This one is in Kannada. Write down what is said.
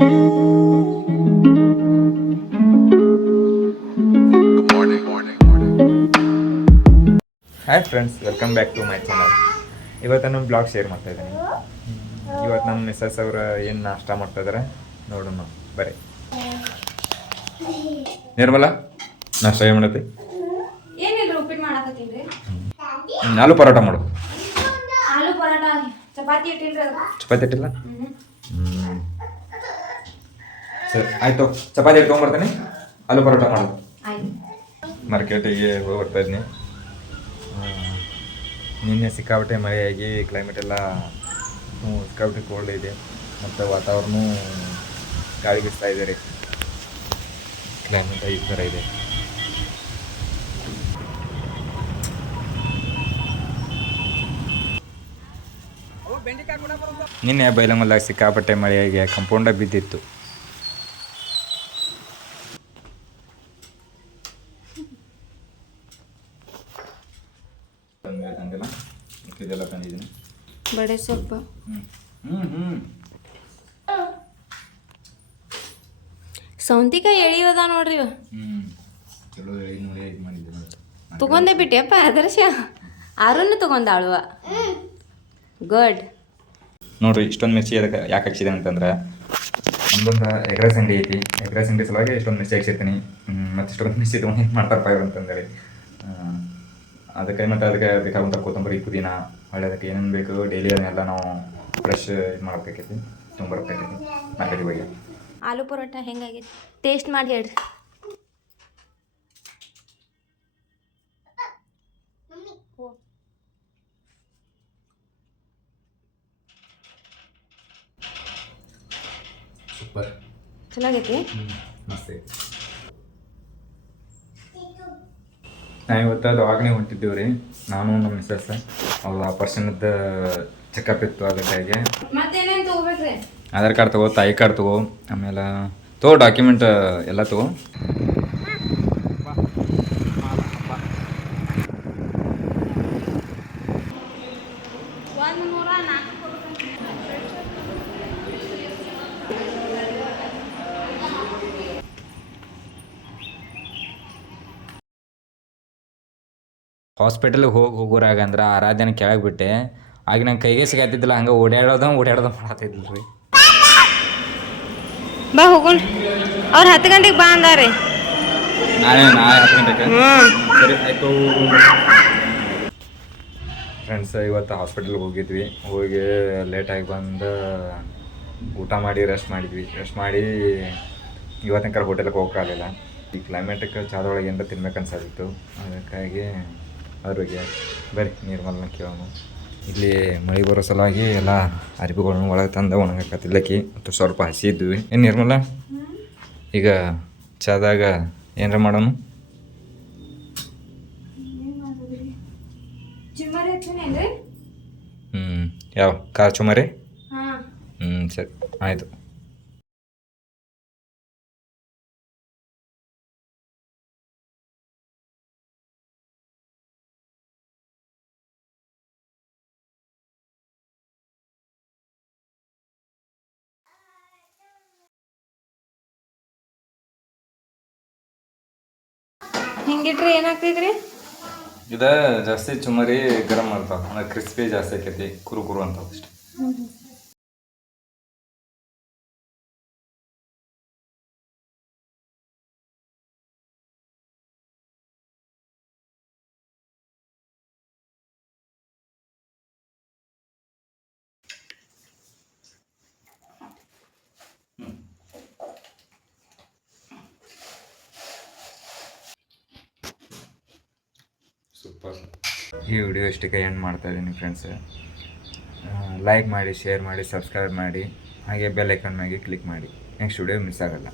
Hi friends, welcome back to my channel. ಇವತ್ತು ನಾನು ಬ್ಲಾಗ್ ಶೇರ್ ಮಾಡ್ತಾ ಇದ್ದೀನಿ. ಇವತ್ತು ನಮ್ಮ ಮಿಸ್ಸಸ್ ಅವರು ಏನು ನಾಷ್ಟ ಮಾಡ್ತಾ ಇದ್ದಾರೆ ನೋಡೋಣ ಬರೀ. ನಿರ್ಮಲ, ನಾಷ್ಟ ಏನು ಮಾಡತ್ತಿ? ಏನಿಲ್ಲ, ಉಪ್ಪಿಟ್ಟು ಮಾಡಕತ್ತೀನಿ. ಆಲೂ ಪರೋಟ ಮಾಡು. ಆಲೂ ಪರೋಟ ಚಪಾತಿ ಇಟ್ಟಿಲ್ರಿ? ಚಪಾತಿ ಇಟ್ಟಿಲ್ಲ? ಸರಿ ಆಯಿತು, ಚಪಾತಿ ಇಟ್ಕೊಂಡ್ಬರ್ತೀನಿ, ಆಲೂ ಪರೋಟ ಮಾಡು. ಮಾರ್ಕೆಟಿಗೆ ಹೋಗಿ ಬರ್ತಾ ಇದ್ದೀನಿ. ನಿನ್ನೆ ಸಿಕ್ಕಾಪಟ್ಟೆ ಮಳೆಯಾಗಿ ಕ್ಲೈಮೇಟ್ ಎಲ್ಲ ಸಿಕ್ಕಾಪಟ್ಟೆ ಕೋಲ್ಡ್ ಇದೆ ಮತ್ತು ವಾತಾವರಣ ಗಾಳಿ ಬೀಸ್ತಾ ಇದೆ ರೀ. ಕ್ಲೈಮೇಟ್ ಈ ಥರ ಇದೆ. ನಿನ್ನೆ ಬೈಲಮಲ್ಲಾಗ ಸಿಕ್ಕಾಪಟ್ಟೆ ಮಳೆಯಾಗಿ ಕಂಪೌಂಡ ಬಿದ್ದಿತ್ತು. ಇದೆಲ್ಲ ತಂದಿದ್ದೀನಿ, ಬಡೆ ಸೊಪ್ಪು, ಸೌಂತಿಕಾಯಿ ಎಳಿಯೋದ ನೋಡ್ರಿ. ಚಲೋ ಎಳಿ ನೋಡಿ ಇದು ಮಾಡಿದ್ದೀನಿ. ತಗೊಂಡೆ ಬಿಟ್ಟೆಪ್ಪ ಆದರ್ಶ. ಆರನ್ನು ತಗೊಂಡಾಳುವ. ಗುಡ್. ನೋಡ್ರಿ, ಇಷ್ಟೊಂದು ಮಿರ್ಚಿ ಅದಕ್ಕೆ ಯಾಕೆ ಹಚ್ಚಿದೆ ಅಂತಂದ್ರೆ, ನಮ್ದೊಂದು ಎಗ್ರೆಸ್ ಅಂಗಡಿ ಐತಿ. ಎಗ್ರೆಸ್ ಅಂಗಡಿ ಸಲುವಾಗಿ ಇಷ್ಟೊಂದು ಮಿರ್ಚಿ ಹಚ್ಚಿರ್ತೀನಿ. ಮತ್ತು ಇಷ್ಟೊಂದು ಮಿರ್ಚಿ ತೊಗೊಂಡು ಏನು ಮಾಡ್ತಾರಪ್ಪ ಇವರು ಅಂತಂದೇಳಿ ಅದಕ್ಕೆ. ಮತ್ತು ಅದಕ್ಕೆ ಬೇಕಾಗುವಂಥ ಕೊತ್ತಂಬರಿ, ಪುದೀನ, ಹೊಳ್ಳೆ ಅದಕ್ಕೆ ಏನೇನು ಬೇಕು ಡೈಲಿ ಅದನ್ನೆಲ್ಲ ನಾವು ಫ್ರೆಶ್ ಇದು ಮಾಡಬೇಕೈತಿ, ತೊಗೊಂಬರ್ಬೇಕಾಗೈತಿ ಮಾರ್ಕೆಟಿಗೆ ಹೋಗಿ. ಆಲೂ ಪರೋಟ ಹೆಂಗಾಗೈತಿ ಟೇಸ್ಟ್ ಮಾಡಿ ಹೇಳ್ರಿ. ಸೂಪರ್, ಚೆನ್ನಾಗೈತಿ. ಮಸ್ತ್ ಐತಿ. ನಾವು ಇವತ್ತು ದವಾಖಾನೆಗೆ ಹೊಂಟಿದ್ದೀವಿ ರೀ, ನಾನು ನಮ್ಮ ಮಿಸ್ಸಸ್. ಅವ್ರು ಆಪರೇಷನ್ದ ಚೆಕಪ್ ಇತ್ತು, ಅದಕ್ಕಾಗಿ ಮತ್ತೇನೇನು ತಗೋಬೇಕ್ರಿ? ಆಧಾರ್ ಕಾರ್ಡ್ ತಗೋ, ತಾಯಿ ಕಾರ್ಡ್ ತಗೋ, ಆಮೇಲೆ ತಗೋ ಡಾಕ್ಯುಮೆಂಟ್ ಎಲ್ಲ ತಗೋ. ಹಾಸ್ಪಿಟಲ್ಗೆ ಹೋಗೋರಾಗ ಅಂದ್ರೆ ಆರಾಧನೆ ಕೆಳಗೆ ಬಿಟ್ಟೆ. ಆಗ ನಂಗೆ ಕೈಗೆ ಸಿಗತ್ತಿದ್ದಿಲ್ಲ, ಹಂಗೆ ಓಡಾಡೋದು ಮಾಡತ್ತಿದ್ದಿಲ್ಲ ರೀ. ಬಾ ಹೋಗೋಣ. ಅವ್ರು 10 ಗಂಟೆಗೆ ಬಾ ಅಂದಾರೆ. ನಾಳೆ 10 ಗಂಟೆಗೆ? ಸರಿ ಆಯಿತು ಫ್ರೆಂಡ್ಸ್. ಇವತ್ತು ಹಾಸ್ಪಿಟಲ್ಗೆ ಹೋಗಿದ್ವಿ. ಹೋಗಿ ಲೇಟಾಗಿ ಬಂದು ಊಟ ಮಾಡಿ ರೆಸ್ಟ್ ಮಾಡಿದ್ವಿ. ರೆಸ್ಟ್ ಮಾಡಿ ಇವತ್ತಿನ ಹೋಟೆಲ್ಗೆ ಹೋಗೋಕ್ಕಾಗಲಿಲ್ಲ. ಈ ಕ್ಲೈಮೇಟಕ್ಕೆ ಚಾದೊಳಗೆ ಏನಾರ ತಿನ್ಬೇಕು ಅನ್ಸಾದಿತ್ತು, ಅದಕ್ಕಾಗಿ ಅವ್ರಿಗೆ ಬರೀ ನಿರ್ಮಲನ ಕೇಳೋಣ. ಇಲ್ಲಿ ಮಳೆ ಬರೋ ಸಲುವಾಗಿ ಎಲ್ಲ ಅರಿವಿಗಳನ್ನು ಒಳಗೆ ತಂದು ಒಣಗಾಕತ್ತಿಲ್ಲಕ್ಕಿ ಮತ್ತು ಸ್ವಲ್ಪ ಹಸಿ ಇದ್ವಿ. ಏನು ನಿರ್ಮಲ, ಈಗ ಚಾದಾಗ ಏನಾರ ಮಾಡೋಣ? ಯಾವ ಖಾರ ಚುಮರಿ? ಸರಿ ಆಯಿತು. ಹಿಂಗಿಟ್ರಿ ಏನಾಗ್ತೈತ್ರಿ? ಇದು ಜಾಸ್ತಿ ಚುಮರಿ ಗರಂ ಮಾಡ್ತಾವ, ಅಂದ್ರೆ ಕ್ರಿಸ್ಪಿ ಜಾಸ್ತಿ ಆಕೈತಿ, ಕುರು ಕುರು ಅಂತ ಅಷ್ಟೇ. ಸೂಪರ್. ಈ ವಿಡಿಯೋ ಇಷ್ಟಕ್ಕೆ ಎಂಡ್ ಮಾಡ್ತಾ ಇದ್ದೀನಿ ಫ್ರೆಂಡ್ಸ್. ಲೈಕ್ ಮಾಡಿ, ಶೇರ್ ಮಾಡಿ, ಸಬ್ಸ್ಕ್ರೈಬ್ ಮಾಡಿ, ಹಾಗೆ ಬೆಲ್ ಐಕಾನ್ ಮ್ಯಾಗೆ ಕ್ಲಿಕ್ ಮಾಡಿ. ನೆಕ್ಸ್ಟ್ ವಿಡಿಯೋ ಮಿಸ್ ಆಗಲ್ಲ.